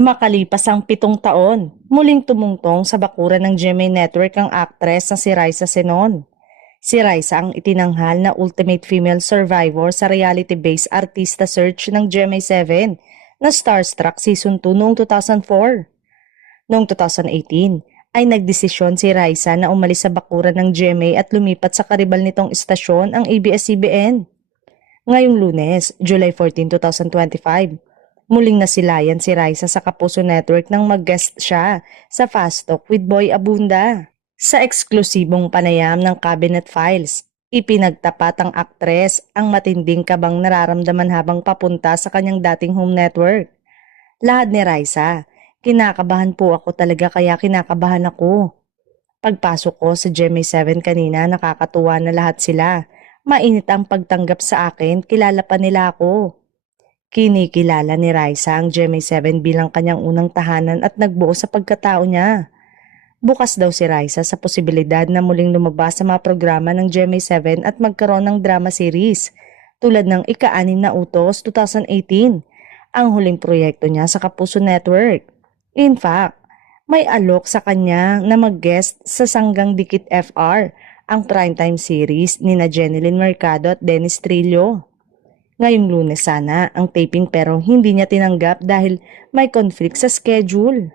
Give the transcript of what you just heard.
Makalipas ang 7 taon, muling tumungtong sa bakuran ng GMA Network ang aktres na si Raisa Senon. Si Raisa ang itinanghal na ultimate female survivor sa reality-based artista search ng GMA7 na Starstruck Season 2 noong 2004. Noong 2018, ay nagdesisyon si Raisa na umalis sa bakuran ng GMA at lumipat sa karibal nitong istasyon ang ABS-CBN. Ngayong Lunes, July 14, 2025, muling nasilayan si Raisa sa Kapuso Network nang mag-guest siya sa Fast Talk with Boy Abunda. Sa eksklusibong panayam ng Cabinet Files, ipinagtapat ang aktres ang matinding kabang nararamdaman habang papunta sa kanyang dating home network. Lahad ni Raisa, kinakabahan po ako talaga kaya kinakabahan ako. Pagpasok ko sa GMA7 kanina, nakakatuwa na lahat sila. Mainit ang pagtanggap sa akin, kilala pa nila ako. Kinikilala ni Raisa ang GMA7 bilang kanyang unang tahanan at nagbuo sa pagkatao niya. Bukas daw si Raisa sa posibilidad na muling lumabas sa mga programa ng GMA7 at magkaroon ng drama series tulad ng Ika-6 na Utos 2018, ang huling proyekto niya sa Kapuso Network. In fact, may alok sa kanya na mag-guest sa Sanggang Dikit FR, ang primetime series ni na Jeneline Mercado at Dennis Trillo. Ngayong Lunes sana ang taping pero hindi niya tinanggap dahil may conflict sa schedule.